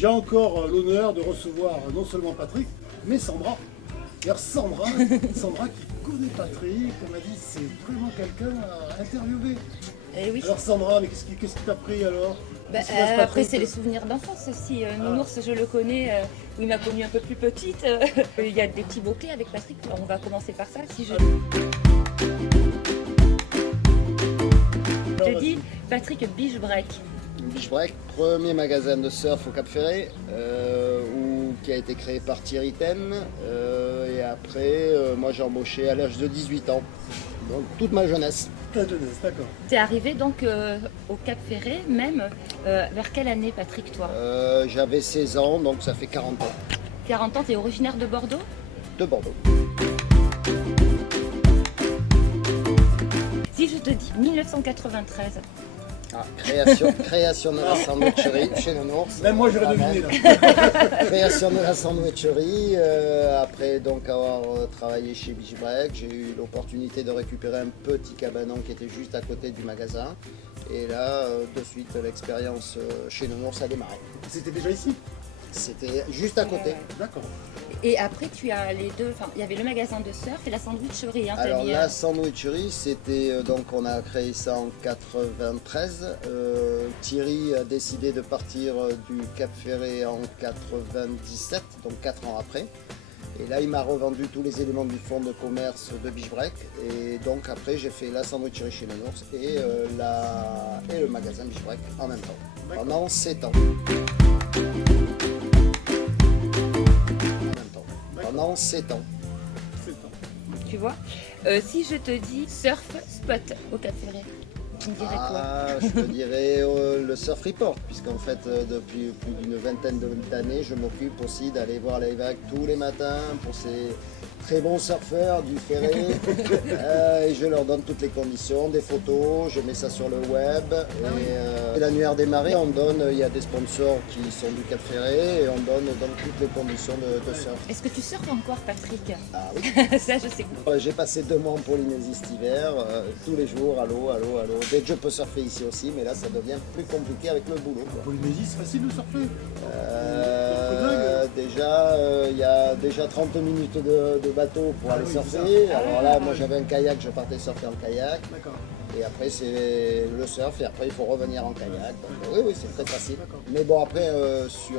j'ai encore l'honneur de recevoir non seulement Patrick, mais Sandra. D'ailleurs Sandra qui connaît Patrick, on m'a dit c'est vraiment quelqu'un à interviewer. Et oui. Alors Sandra, mais qu'est-ce qui t'a pris alors? Bah, après c'est les souvenirs d'enfance aussi. Nounours, je le connais, où il m'a connue un peu plus petite. Il y a des petits mots-clés avec Patrick. On va commencer par ça. Si je te dis Patrick Beach Break. Beach Break, premier magasin de surf au Cap Ferret, qui a été créé par Thierry Ten. Et après, moi j'ai embauché à l'âge de 18 ans, donc toute ma jeunesse. Ta jeunesse, d'accord. Tu es arrivé donc au Cap Ferret, même vers quelle année, Patrick, toi? J'avais 16 ans, donc ça fait 40 ans. 40 ans, tu es originaire de Bordeaux? De Bordeaux. Si je te dis 1993. Ah, création de la sandwicherie chez Nounours. Même moi j'aurais deviné là. Création de la sandwicherie. Après donc avoir travaillé chez Beach Break, j'ai eu l'opportunité de récupérer un petit cabanon qui était juste à côté du magasin. Et là, de suite, l'expérience chez Nounours a démarré. C'était déjà ici? C'était juste à côté. D'accord. Et après, tu as les deux, enfin, il y avait le magasin de surf et la sandwicherie. Hein, Alors la sandwicherie, c'était donc on a créé ça en 93. Thierry a décidé de partir du Cap Ferret en 97, donc 4 ans après. Et là, il m'a revendu tous les éléments du fonds de commerce de Beach Break. Et donc après, j'ai fait la sandwicherie chez Nounours et le magasin Beach Break en même temps, pendant 7 ans. Pendant 7 ans. Tu vois, si je te dis surf spot au Cap Ferret, tu me dirais quoi? Je te dirais le Surf Report, puisqu'en fait, depuis plus d'une vingtaine d'années, je m'occupe aussi d'aller voir les vagues tous les matins pour ces très bons surfeurs du Ferret. Et je leur donne toutes les conditions, des photos, je mets ça sur le web. Et l'annuaire des marées, il y a des sponsors qui sont du Cap Ferret et on donne donc toutes les conditions de surf. Est-ce que tu surfes encore, Patrick? Ah oui. Ça, je sais. J'ai passé 2 mois en Polynésie cet hiver, tous les jours, à l'eau. Dès que je peux surfer ici aussi, mais là ça devient plus compliqué avec le boulot. En Polynésie, c'est facile de surfer? Déjà, il y a déjà 30 minutes de bateau pour aller surfer. Alors là, moi j'avais un kayak, je partais surfer en kayak. D'accord. Et après c'est le surf et après il faut revenir en kayak. Donc, oui, c'est très facile. Mais bon après,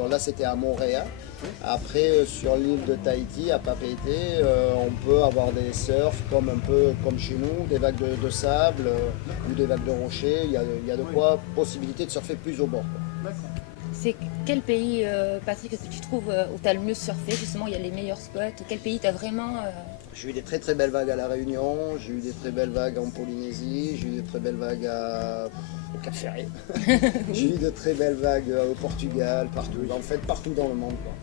là c'était à Montréal. Après sur l'île de Tahiti, à Papeete, on peut avoir des surfs un peu comme chez nous, des vagues de sable ou des vagues de rochers. Il y a de quoi possibilité de surfer plus au bord. D'accord. C'est quel pays, Patrick, que tu trouves où tu as le mieux surfé? Justement, il y a les meilleurs spots. Quel pays tu as vraiment... J'ai eu des très très belles vagues à La Réunion, j'ai eu des très belles vagues en Polynésie, j'ai eu des très belles vagues au Cap Ferret. J'ai eu de très belles vagues au Portugal, partout, en fait partout dans le monde, quoi.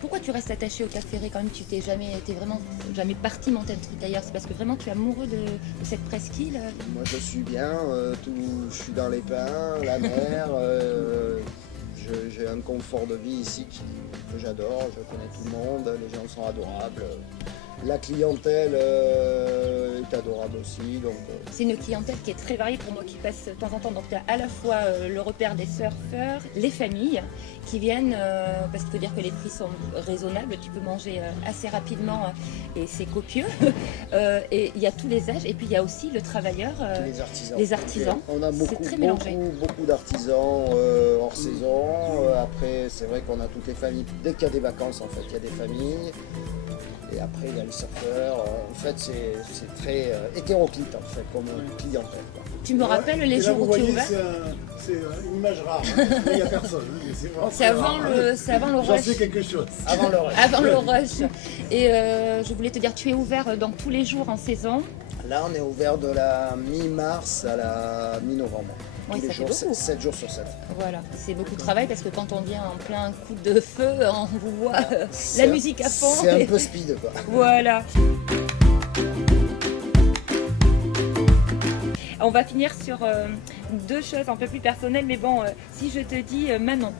Pourquoi tu restes attaché au Cap Ferret quand même? Tu t'es vraiment jamais parti monter un truc ailleurs? C'est parce que vraiment tu es amoureux de cette presqu'île? Moi je suis bien, je suis dans les pins, la mer, j'ai un confort de vie ici que j'adore, je connais tout le monde, les gens sont adorables. La clientèle est adorable aussi. C'est une clientèle qui est très variée pour moi, qui passe de temps en temps. Donc tu as à la fois le repère des surfeurs, les familles qui viennent, parce qu'il faut dire que les prix sont raisonnables, tu peux manger assez rapidement et c'est copieux. Et il y a tous les âges, et puis il y a aussi le travailleur, les artisans. On a beaucoup d'artisans hors saison. Après c'est vrai qu'on a toutes les familles. Dès qu'il y a des vacances en fait, il y a des familles. Et après il y a les surfeurs, en fait c'est très hétéroclite en fait comme clientèle. Quoi. Tu me rappelles les jours où tu es ouvert? C'est une image rare, hein. Il n'y a personne. Hein. C'est avant le rush. J'en sais quelque chose. Avant le rush. Avant le rush. Et je voulais te dire, tu es ouvert donc tous les jours en saison? Là on est ouvert de la mi-mars à la mi-novembre. Oui, tous les jours, 7 jours sur 7. Voilà, c'est beaucoup de travail parce que quand on vient en plein coup de feu, on vous voit la musique à fond. C'est un peu speed quoi. Voilà. On va finir sur 2 choses un peu plus personnelles, mais bon, si je te dis Manon.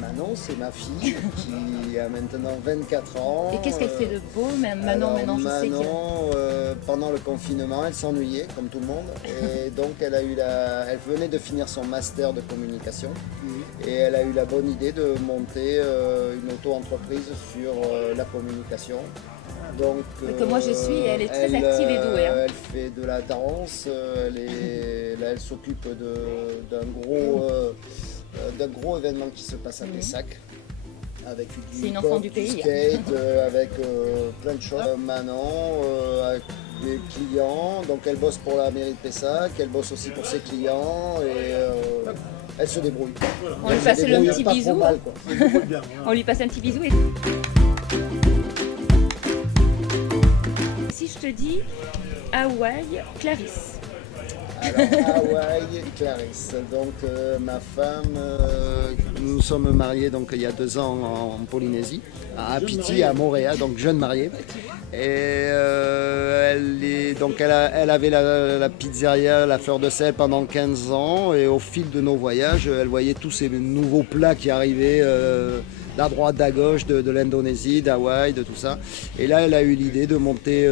Manon, c'est ma fille qui a maintenant 24 ans. Et qu'est-ce qu'elle fait de beau, même Manon, Alors, je sais que... Manon, pendant le confinement, elle s'ennuyait, comme tout le monde. Et donc, elle venait de finir son master de communication. Et elle a eu la bonne idée de monter une auto-entreprise sur la communication. Donc, que moi je suis, elle est très active et douée. Hein. Elle fait de la danse, elle s'occupe d'un gros événement qui se passe à Pessac. Avec c'est une enfant du pays. Skate, avec plein de choses. Manon, avec des clients, donc elle bosse pour la mairie de Pessac, elle bosse aussi pour ses clients et elle se débrouille. Voilà. On lui passe le petit bisou. Mal, on lui passe un petit bisou. Et... Si je te dis Hawaï, Clarisse. Alors, Hawaï, Clarisse. Donc, ma femme, nous sommes mariés donc, il y a 2 ans en Polynésie, à Apiti, à Montréal, donc jeune mariée. Et elle avait la pizzeria La Fleur de Sel pendant 15 ans. Et au fil de nos voyages, elle voyait tous ces nouveaux plats qui arrivaient. D'à droite, d'à gauche, de l'Indonésie, d'Hawaï, de tout ça. Et là, elle a eu l'idée de monter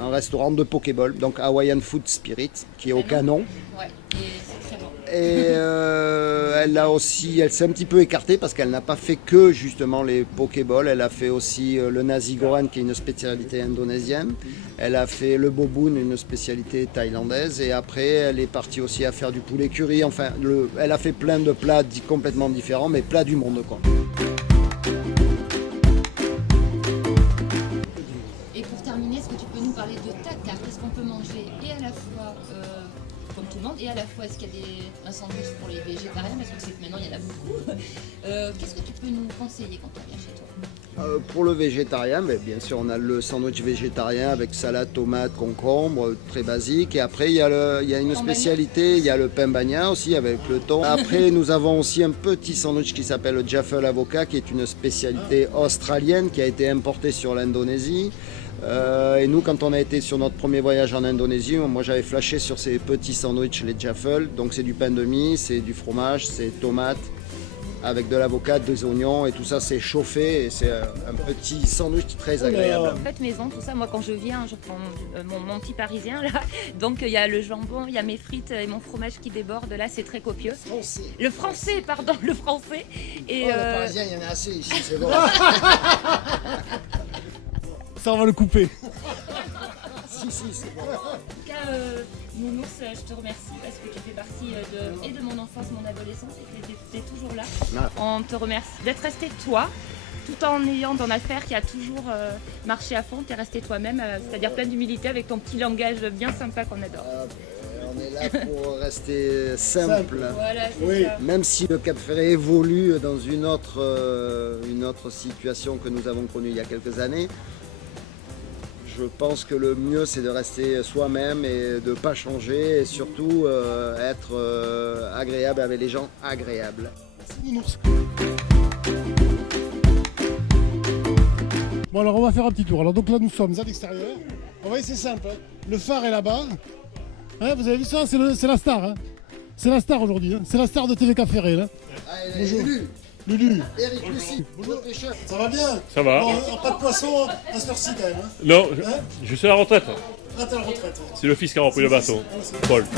un restaurant de Pokéball, donc Hawaiian Food Spirit, qui est au Canon. Ouais, et c'est très bon. Et elle s'est un petit peu écartée parce qu'elle n'a pas fait que justement les Pokéballs. Elle a fait aussi le nasi goreng, qui est une spécialité indonésienne. Elle a fait le boboon, une spécialité thaïlandaise. Et après, elle est partie aussi à faire du poulet curry. Enfin, elle a fait plein de plats complètement différents, mais plats du monde, quoi. Et pour terminer, est-ce que tu peux nous parler de ta carte? Est-ce qu'on peut manger et à la fois comme tout le monde, et à la fois est-ce qu'il y a un sandwich pour les végétariens, parce que je sais que maintenant il y en a beaucoup. Qu'est-ce que tu peux nous conseiller quand on vient chez toi? Pour le végétarien, bien sûr, on a le sandwich végétarien avec salade, tomate, concombre, très basique. Et après, il y a une spécialité, il y a le pain bagna aussi avec le thon. Après, nous avons aussi un petit sandwich qui s'appelle le Jaffle Avocat, qui est une spécialité australienne qui a été importée sur l'Indonésie. Et nous, quand on a été sur notre premier voyage en Indonésie, moi j'avais flashé sur ces petits sandwichs, les Jaffle. Donc c'est du pain de mie, c'est du fromage, c'est tomate, avec de l'avocat, des oignons et tout ça, c'est chauffé et c'est un petit sandwich très agréable. Faites maison, tout ça, moi quand je viens, je prends mon petit parisien là, donc il y a le jambon, il y a mes frites et mon fromage qui déborde, là c'est très copieux. Le français, pardon, le français. Et le parisien, il y en a assez ici, c'est bon. Ça, on va le couper. Si, c'est bon. En tout cas, Nounours, je te remercie parce que tu fais partie et de mon enfance, mon adolescence, et tu es toujours là. On te remercie d'être resté toi, tout en ayant ton affaire qui a toujours marché à fond. Tu es resté toi-même, c'est-à-dire plein d'humilité avec ton petit langage bien sympa qu'on adore. On est là pour rester simple. Voilà, c'est ça. Même si le Cap Ferret évolue dans une autre situation que nous avons connue il y a quelques années, je pense que le mieux c'est de rester soi-même et de ne pas changer et surtout être agréable avec les gens agréables. Merci Nounours. Bon alors on va faire un petit tour. Alors donc là nous sommes à l'extérieur. Vous voyez c'est simple. Hein. Le phare est là-bas. Hein, vous avez vu ça? C'est la star. Hein. C'est la star aujourd'hui. Hein. C'est la star de TV Cap Ferret. Là. Bonjour. Lulu. Eric Lucie, bonjour pêcheur. Ça va bien? Ça va. Bon, pas de poisson à cette heure-ci quand même. Hein. Non, je suis à la retraite. Ah, t'es à la retraite. C'est le fils qui a repris le bateau. Paul. Ouais.